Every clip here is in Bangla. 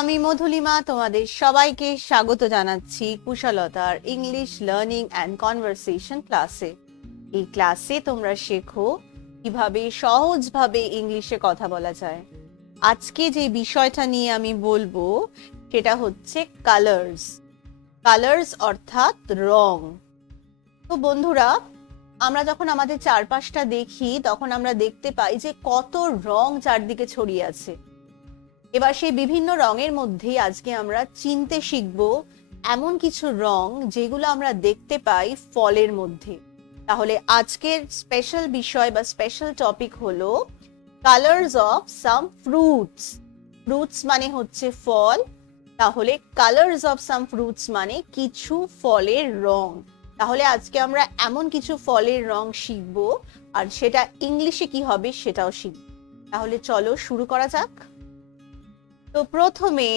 আমি মধুলিমা তোমাদের সবাইকে স্বাগত জানাচ্ছি কুশলতার ইংলিশ লার্নিং অ্যান্ড কনভারসেশন ক্লাসে। এই ক্লাসে তোমরা শেখো কিভাবে সহজভাবে ইংলিশে কথা বলা যায়। আজকে যে বিষয়টা নিয়ে আমি বলবো সেটা হচ্ছে কালার্স। কালার্স অর্থাৎ রং। তো বন্ধুরা, আমরা যখন আমাদের চারপাশটা দেখি তখন আমরা দেখতে পাই যে কত রং চারদিকে ছড়িয়ে আছে। এবার সেই বিভিন্ন রঙের মধ্যে আজকে আমরা চিনতে শিখব এমন কিছু রং যেগুলো আমরা দেখতে পাই ফলের মধ্যে। তাহলে আজকের স্পেশাল বিষয় বা স্পেশাল টপিক হলো colours of some fruits. Fruits মানে হচ্ছে ফল, তাহলে কালার্স অফ সাম ফ্রুটস মানে কিছু ফলের রং। তাহলে আজকে আমরা এমন কিছু ফলের রং শিখব, আর সেটা ইংলিশে কি হবে সেটাও শিখব। তাহলে চলো শুরু করা যাক। তো প্রথমে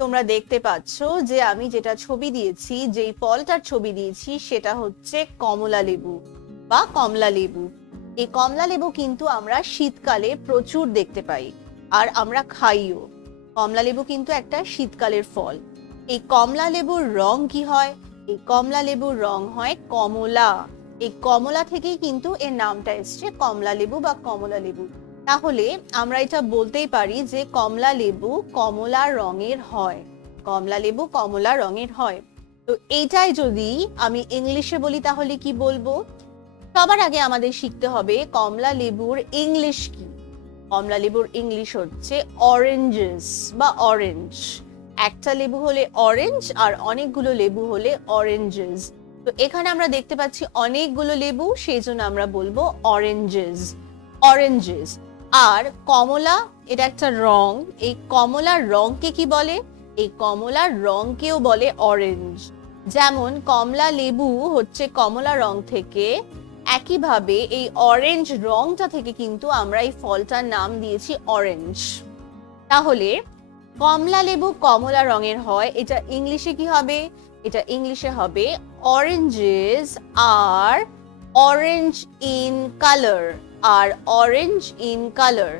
তোমরা দেখতে পাচ্ছ যে আমি যেটা ছবি দিয়েছি, যেই ফলটার ছবি দিয়েছি সেটা হচ্ছে কমলা লেবু বা কমলা লেবু। এই কমলা লেবু কিন্তু আমরা শীতকালে প্রচুর দেখতে পাই আর আমরা খাইও। কমলা লেবু কিন্তু একটা শীতকালের ফল। এই কমলা লেবুর রং কি হয়? এই কমলা লেবুর রং হয় কমলা। এই কমলা থেকেই কিন্তু এর নামটা এসছে কমলা লেবু বা কমলা লেবু। তাহলে আমরা এটা বলতেই পারি যে কমলা লেবু কমলা রঙের হয়। কমলা লেবু কমলা রঙের হয়। তো এইটাই যদি আমি ইংলিশে বলি তাহলে কি বলবো? সবার আগে আমাদের শিখতে হবে কমলা লেবুর ইংলিশ কি। কমলা লেবুর ইংলিশ হচ্ছে অরেঞ্জেস বা অরেঞ্জ। একটা লেবু হলে অরেঞ্জ আর অনেকগুলো লেবু হলে অরেঞ্জেস। তো এখানে আমরা দেখতে পাচ্ছি অনেকগুলো লেবু, সেই জন্য আমরা বলবো অরেঞ্জেস। অরেঞ্জেস। আর কমলা এটা একটা রং। এই কমলার রংকে কি বলে? এই কমলার রংকেও বলে অরেঞ্জ। যেমন কমলা লেবু হচ্ছে কমলা রং থেকে, একইভাবে এই অরেঞ্জ রংটা থেকে কিন্তু আমরা এই ফলটার নাম দিয়েছি অরেঞ্জ। তাহলে কমলা লেবু কমলা রঙের হয়, এটা ইংলিশে কি হবে? এটা ইংলিশে হবে অরেঞ্জেস আর অরেঞ্জ ইন কালার। আর অরেঞ্জ ইন কালার,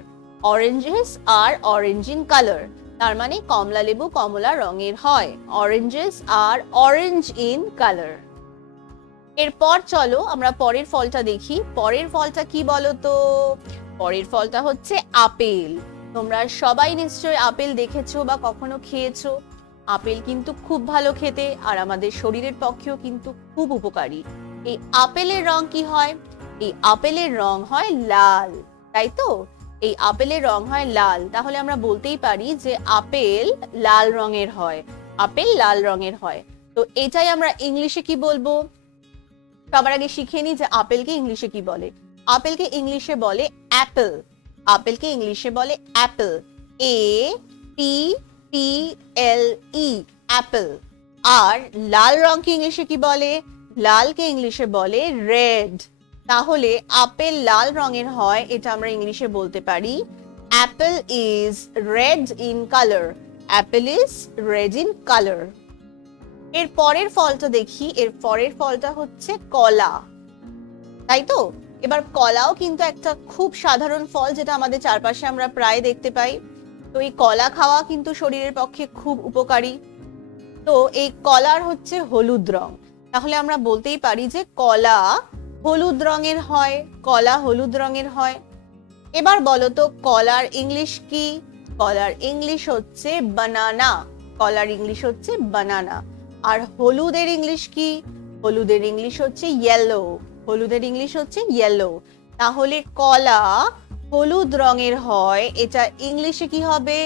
অরেঞ্জেস আর অরেঞ্জ ইন কালার। তার মানে কমলা লেবু কমলা রঙের হয়, অরেঞ্জেস আর অরেঞ্জ ইন কালার। এরপর চলো আমরা পরের ফলটা দেখি। পরের ফলটা কি বলো তো? পরের ফলটা হচ্ছে আপেল। তোমরা সবাই নিশ্চয়ই আপেল দেখেছো বা কখনো খেয়েছো। আপেল কিন্তু খুব ভালো খেতে আর আমাদের শরীরের পক্ষেও কিন্তু খুব উপকারী। এই আপেলের রং কি হয়? এই আপেলের রং হয় লাল, তাই তো? এই আপেলের রং হয় লাল। তাহলে আমরা বলতেই পারি যে আপেল লাল রঙের হয়। আপেল লাল রঙের হয়। তো এটাই আমরা ইংলিশে কি বলবো? সবার আগে শিখে নি যে আপেলকে ইংলিশে কি বলে। আপেলকে ইংলিশে বলে অ্যাপেল। আপেলকে ইংলিশে বলে অ্যাপেল। APPLE apple. আর লাল রংকে ইংলিশে কি বলে? লালকে ইংলিশে বলে রেড। তাহলে আপেল লাল রঙের হয়, এটা আমরা ইংলিশে বলতে পারি Apple is red in colour. Apple is red in colour. এর পরের ফলটা দেখি। এর পরের ফলটা হচ্ছে কলা, তাই তো? এবার কলাও কিন্তু একটা খুব সাধারণ ফল, যেটা আমাদের চারপাশে আমরা প্রায় দেখতে পাই। তো এই কলা খাওয়া কিন্তু শরীরের পক্ষে খুব উপকারী। তো এই কলার হচ্ছে হলুদ রং। তাহলে আমরা বলতেই পারি যে কলা হলুদ রঙের হয়। কলা হলুদ রঙের হয়। এবার বলো তো কলার ইংলিশ কি? কলার ইংলিশ হচ্ছে বানানা। কলার ইংলিশ হচ্ছে বানানা। আর হলুদের ইংলিশ কি? হলুদের ইংলিশ হচ্ছে ইয়েলো। হলুদের ইংলিশ হচ্ছে ইয়েলো। তাহলে কলা হলুদ রঙের হয়, এটা ইংলিশে কি হবে?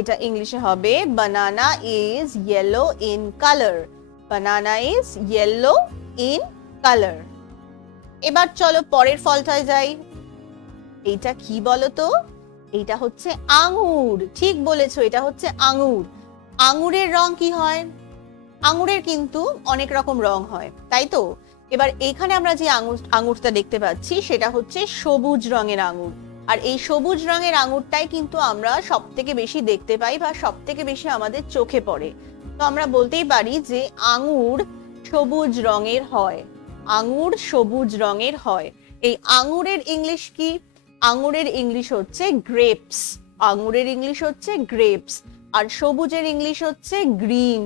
এটা ইংলিশে হবে banana is yellow in colour. Banana is yellow in colour. এবার চলো পরের ফলটায় যাই। এইটা কি বলো তো? এইটা হচ্ছে আঙ্গুর। ঠিক বলেছো, এটা হচ্ছে আঙ্গুর। আঙ্গুরের রং কি হয়? আঙ্গুরের কিন্তু অনেক রকম রং হয়, তাই তো? এবার এখানে আমরা যে আঙ্গুরটা দেখতে পাচ্ছি সেটা হচ্ছে সবুজ রঙের আঙ্গুর। আর এই সবুজ রঙের আঙ্গুরটাই কিন্তু আমরা সব থেকে বেশি দেখতে পাই বা সব থেকে বেশি আমাদের চোখে পড়ে। তো আমরা বলতেই পারি যে আঙ্গুর সবুজ রঙের হয়। আঙ্গুর সবুজ রঙের হয়। এই আঙ্গুরের ইংলিশ কি? আঙ্গুরের ইংলিশ হচ্ছে গ্রেপস। আঙ্গুরের ইংলিশ হচ্ছে গ্রেপস। আর সবুজের ইংলিশ হচ্ছে গ্রিন।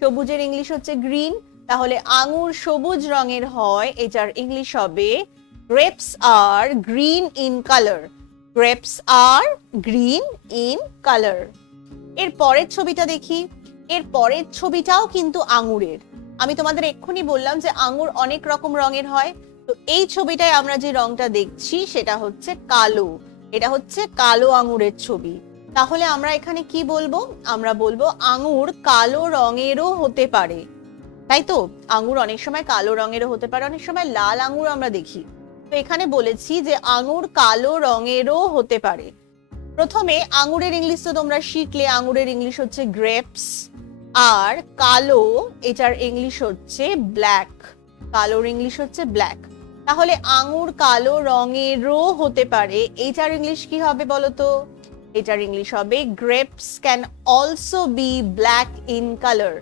সবুজের ইংলিশ হচ্ছে গ্রিন। তাহলে আঙুর সবুজ রঙের হয়, এটার ইংলিশ হবে grapes are green in color. grapes are green in color. এর পরের ছবিটা দেখি। এর পরের ছবিটাও কিন্তু আঙুরের। আমি তোমাদের এক্ষুনি বললাম যে আঙুর অনেক রকম রঙের হয়। তো এই ছবিটায় আমরা যে রংটা দেখছি সেটা হচ্ছে কালো। এটা হচ্ছে কালো আঙুরের ছবি। তাহলে আমরা এখানে কি বলবো? আমরা বলবো আঙুর কালো রঙেরও হতে পারে, তাই তো? আঙুর অনেক সময় কালো রঙেরও হতে পারে, অনেক সময় লাল আঙুর আমরা দেখি। তো এখানে বলেছি যে আঙুর কালো রঙেরও হতে পারে। প্রথমে আঙুরের ইংলিশ তো তোমরা শিখলে, আঙুরের ইংলিশ হচ্ছে গ্রেপস, আর কালো এটার ইংলিশ হচ্ছে ব্ল্যাক। কালোর ইংলিশ হচ্ছে ব্ল্যাক। তাহলে আঙুর কালো রঙেরও হতে পারে, এটার ইংলিশ কি হবে বলো তো? এটার ইংলিশ হবে grapes can also be black in color.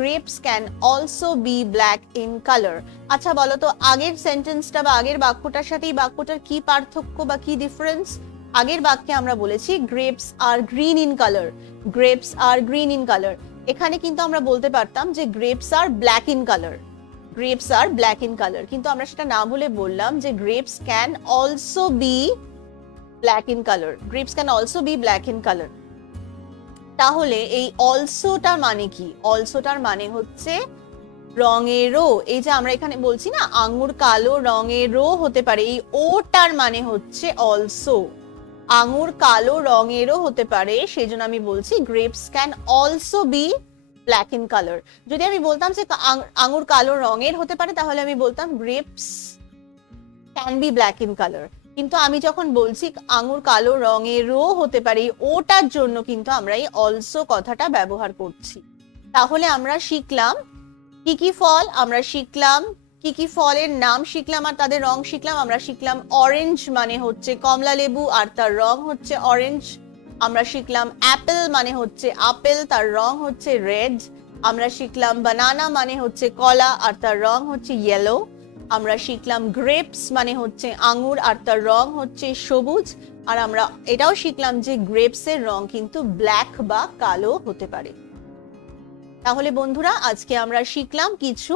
grapes can also be black in color. আচ্ছা বলো তো আগের সেন্টেন্সটা বা আগের বাক্যটার সাথে এই বাক্যটার কি পার্থক্য বা কি ডিফারেন্স? আগের বাক্যে আমরা বলেছি grapes are green in color. grapes are green in color. এখানে কিন্তু আমরা বলতে পারতাম যে grapes are black in color. grapes are black in color. কিন্তু আমরা সেটা না বলে বললাম যে grapes can also be black in color. grapes can also be black in color. তাহলে এই অলসোটার মানে কি? অলসোটার মানে হচ্ছে রঙেরও। এই যে আমরা এখানে বলছি না আঙুর কালো রঙেরও হতে পারে, এই ওটার মানে হচ্ছে অলসো। আঙুর কালো রঙেরও হতে পারে, সেজন্য আমি বলছি grapes can also be black in color. যদি আমি বলতাম যে আঙুর কালো রঙের হতে পারে তাহলে আমি বলতাম grapes can be black in color. কিন্তু আমি যখন বলছি আঙুর কালো রঙেরও হতে পারে, ওটার জন্য কিন্তু আমরা এই অলসো কথাটা ব্যবহার করছি। তাহলে আমরা শিখলাম কি কি ফল? আমরা শিখলাম কি কি ফলের নাম শিখলাম আর তাদের রং শিখলাম। আমরা শিখলাম অরেঞ্জ মানে হচ্ছে কমলা লেবু আর তার রং হচ্ছে অরেঞ্জ। আমরা শিখলাম অ্যাপেল মানে হচ্ছে আপেল, তার রং হচ্ছে রেড। আমরা শিখলাম বানানা মানে হচ্ছে কলা আর তার রং হচ্ছে ইয়েলো। আমরা শিখলাম গ্রেপস মানে হচ্ছে আঙুর আর তার রং হচ্ছে সবুজ। আর আমরা এটাও শিখলাম যে গ্রেপসের রং কিন্তু ব্ল্যাক বা কালো হতে পারে। তাহলে বন্ধুরা আজকে আমরা শিখলাম কিছু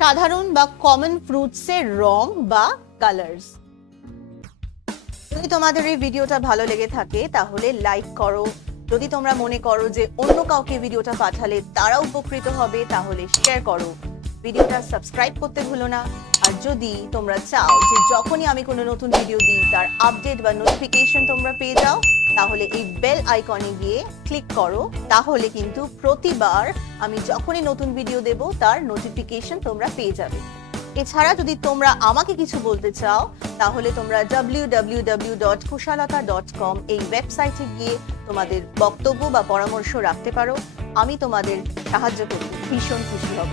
সাধারণ বা কমন ফ্রুটসের রং বা কালার্স। যদি তোমাদের এই ভিডিওটা ভালো লেগে থাকে তাহলে লাইক করো। যদি তোমরা মনে করো যে অন্য কাউকে ভিডিওটা পাঠালে তারা উপকৃত হবে তাহলে শেয়ার করো। ভিডিওটা সাবস্ক্রাইব করতে ভুলো না। আর যদি তোমরা চাও যে যখনই আমি কোনো নতুন ভিডিও দিই তার আপডেট বা নোটিফিকেশন তোমরা পেয়ে যাও তাহলে এই বেল আইকনে গিয়ে ক্লিক করো। তাহলে কিন্তু প্রতিবার আমি যখনই নতুন ভিডিও দেব তার নোটিফিকেশন তোমরা পেয়ে যাবে। এছাড়া যদি তোমরা আমাকে কিছু বলতে চাও তাহলে তোমরা www.kushalata.com এই ওয়েবসাইটে গিয়ে তোমাদের বক্তব্য বা পরামর্শ রাখতে পারো। আমি তোমাদের সাহায্য করতে ভীষণ খুশি হব।